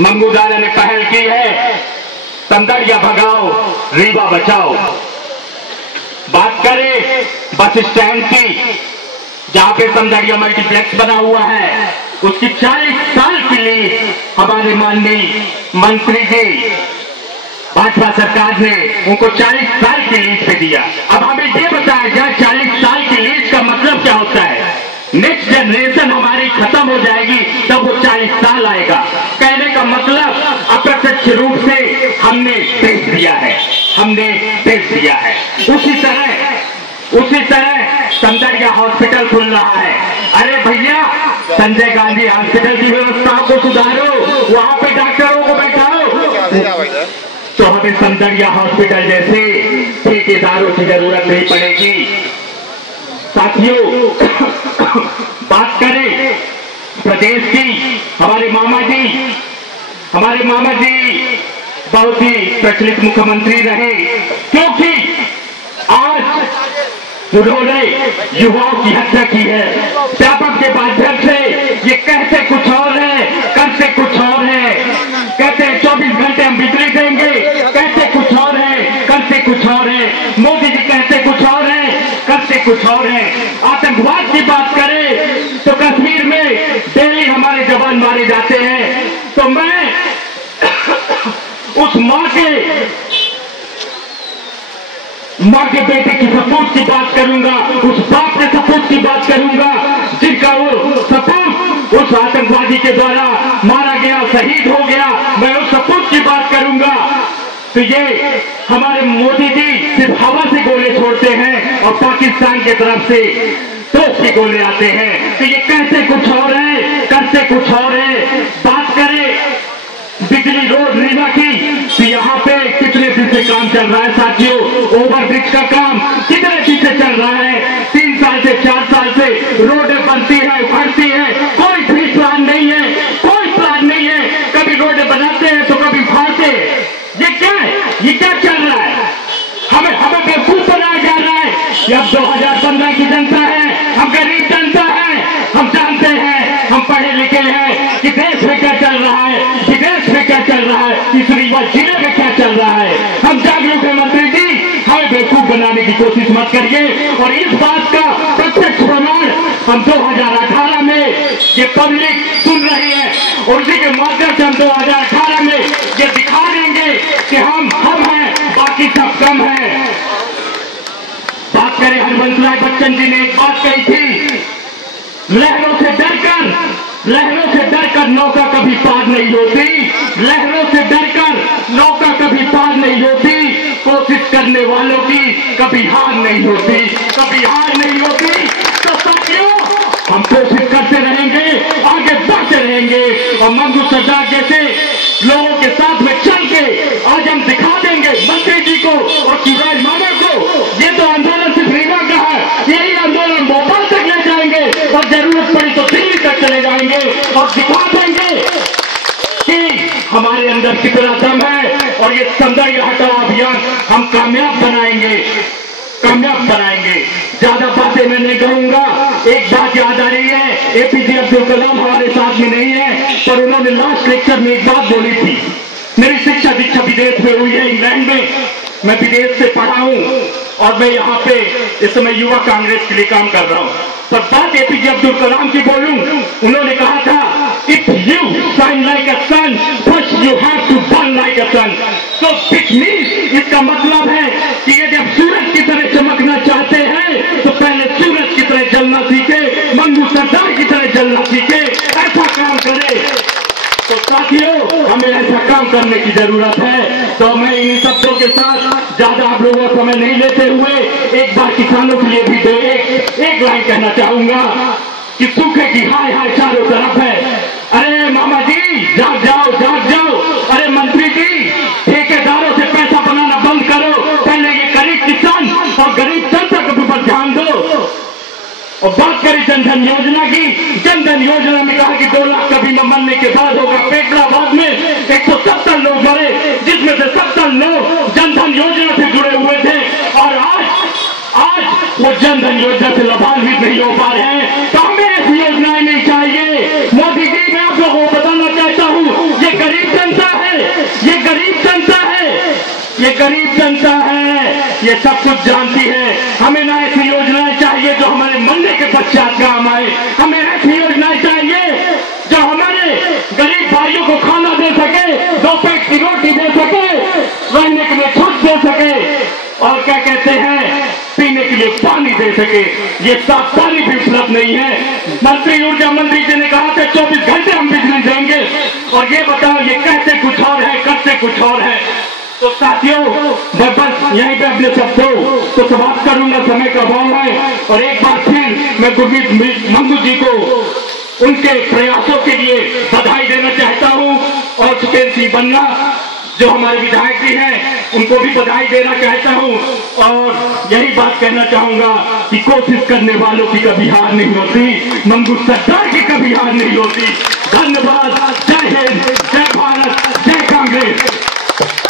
मंगू दादा ने पहल की है, संदड़िया भगाओ रीवा बचाओ। बात करें बस स्टैंड की, जहां पे संदड़िया मल्टीप्लेक्स बना हुआ है, उसकी 40 साल के लिए हमारे माननीय मंत्री जी भाजपा सरकार ने उनको 40 साल की लीज पे दिया। अब हमें ये बताया जाए 40 साल की लीज का मतलब क्या होता है। नेक्स्ट जनरेशन हमारी खत्म हो जाएगी तब वो 40 साल आएगा। कहने का मतलब अप्रत्यक्ष रूप से हमने बेच दिया है, हमने बेच दिया है। उसी तरह संदड़िया हॉस्पिटल खुल रहा है। अरे भैया, संजय गांधी हॉस्पिटल की व्यवस्था को सुधारो, वहां पे डॉक्टरों को बैठाओ, तो हमें संदड़िया हॉस्पिटल जैसे ठेकेदारों की जरूरत नहीं पड़ेगी। साथियों, बात करें प्रदेश की, हमारे मामा जी बहुत ही प्रचलित मुख्यमंत्री रहे, क्योंकि आज उन्होंने युवाओं की हत्या की है। व्यापक के माध्यम से ये कहते कुछ और है, करते कुछ और है। कहते हैं 24 घंटे हम बिजली देंगे, कहते कुछ और है, करते कुछ और है। मोदी जी कहते कुछ और है, करते कुछ और है। आतंकवाद की बात करें तो कश्मीर में डेली हमारे जवान मारे जाते हैं। तो मैं उस माँ के बेटे की सपूत की बात करूंगा, उस बाप के सपूत की बात करूंगा जिनका वो सपूत उस आतंकवादी के द्वारा मारा गया, शहीद हो गया। मैं उस सपूत की बात करूंगा। तो ये हमारे मोदी जी सिर्फ हवा से गोले छोड़ते हैं और पाकिस्तान की तरफ से तोप के गोले आते हैं। तो ये कहते कुछ और है, करते कुछ और है। बात करें बिजली रोड रीवा की, तो यहाँ पे कितने दिन से काम चल रहा है साथियों। ओवरब्रिज का काम कितने दिन से चल रहा है, 3 साल से 4 साल से रोडें बनती है, उखड़ती है, कोई भी प्लान नहीं है, कोई प्लान नहीं है। कभी रोडें बनाते हैं तो कभी फाड़ते हैं। ये क्या है, ये क्या चल रहा है? हमें बेवकूफ बनाया जा रहा है। ये अब 2015 की जनता है, हम गरीब जनता है, हम जानते हैं, हम पढ़े लिखे हैं कि देश में क्या चल रहा है, विदेश में क्या चल रहा है, इस रीवा जिले में क्या चल रहा है। हम जागरूक हैं मंत्री जी, हमें बेवकूफ बनाने की कोशिश मत करिए। और इस बात का प्रत्यक्ष प्रमाण हम 2018 में ये पब्लिक सुन रही है, और उसी के माध्यम से हम 2018 में ये दिखा देंगे कि हम हैं, बाकी सब कम है। बात करें हरवंश राय बच्चन जी ने एक बात कही थी, लहरों से डरकर नौका कभी पार नहीं होती, लहरों से डरकर नौका कभी पार नहीं होती, कोशिश करने वालों की कभी हार नहीं होती, कभी हार नहीं होती। तो साथियों, हम कोशिश करते रहेंगे, आगे बढ़ते रहेंगे, और मंगू सरदार जैसे लोगों के साथ में चल के आज हम दिखा देंगे मंत्री जी को और शिवराज मामा को, ये तो आंदोलन सिर्फ रीवा का है, यही आंदोलन भोपाल तक ले जाएंगे, और जरूरत पड़ी तो दिल्ली तक चले जाएंगे, और दिखा देंगे कि हमारे अंदर कितना दम है। और ये संदड़िया हटाओ अभियान हम कामयाब बनाएंगे। ज्यादा बातें मैं नहीं कहूंगा। एक बात याद आ रही है, एपीजे अब्दुल कलाम हमारे साथ में नहीं है, पर उन्होंने लास्ट लेक्चर में एक बात बोली थी। मेरी शिक्षा दीक्षा विदेश में हुई है, इंग्लैंड में। मैं विदेश से पढ़ा हूं और मैं यहाँ पे इस समय युवा कांग्रेस के लिए काम कर रहा हूँ। पर बात एपीजे अब्दुल कलाम की बोलूं, उन्होंने कहा था, if you shine like a sun, first you have to burn like a sun. तो इसका मतलब है कि यदि आप सूरज की तरह चमकना चाहते हैं तो पहले सूरज की तरह जलना सीखे, मंगू सरदार की तरह जलना सीखे, ऐसा काम करें। तो साथियों, हमें ऐसा काम करने की जरूरत है। तो मैं इन शब्दों के साथ ज्यादा आप लोगों का समय नहीं लेते हुए एक बार किसानों के लिए भी एक लाइन कहना चाहूंगा कि सूखे की हाय हाय चारों तरफ है। अरे मामा जी, जाग जाओ, जाग जाओ। अरे मंत्री जी, ठेकेदारों से पैसा बनाना बंद करो, पहले ये गरीब किसान और गरीब जनता के ऊपर ध्यान दो। और बात करें जनधन योजना की, जनधन योजना में कहा कि 2 लाख का बीमा बनने के बाद होगा। पेटलाबाद में 170 लोग मरे, जिसमें से 70 लोग जनधन योजना से जुड़े हुए थे, और आज वो जनधन योजना से लाभान्वित नहीं हो पा रहे हैं। तो हमें ऐसी योजनाएं नहीं चाहिए। मोदी जी, मैं आप लोगों को बताना चाहता हूं, ये गरीब ये गरीब जनता है, ये सब कुछ जानती है। हमें ना ऐसी योजनाएं चाहिए जो हमारे मरने के पश्चात काम आए। हमें ऐसी योजनाएं चाहिए जो हमारे गरीब भाइयों को खाना दे सके, 2 पेट की रोटी दे सके, रहने के लिए छत दे सके, और क्या कहते हैं, पीने के लिए पानी दे सके। ये साफ पानी भी उपलब्ध नहीं है। मंत्री, ऊर्जा मंत्री जी ने कहा था 24 घंटे हम बिजली देंगे, और ये बताओ ये कहते कुछ और है, करते कुछ और है। तो साथियों, मैं बस यहीं पे अपने सबको तो समाप्त करूंगा, समय का अभाव है। और एक बार फिर मैं गुरमीत मंगू जी को उनके प्रयासों के लिए बधाई देना चाहता हूं, और सुपेंद्र सिंह बन्ना जो हमारे विधायक भी हैं उनको भी बधाई देना चाहता हूं। और यही बात कहना चाहूंगा कि कोशिश करने वालों की कभी हार नहीं होती, मंगू सरदार की कभी हार नहीं होती। धन्यवाद। जय हिंद, जय भारत, जय कांग्रेस।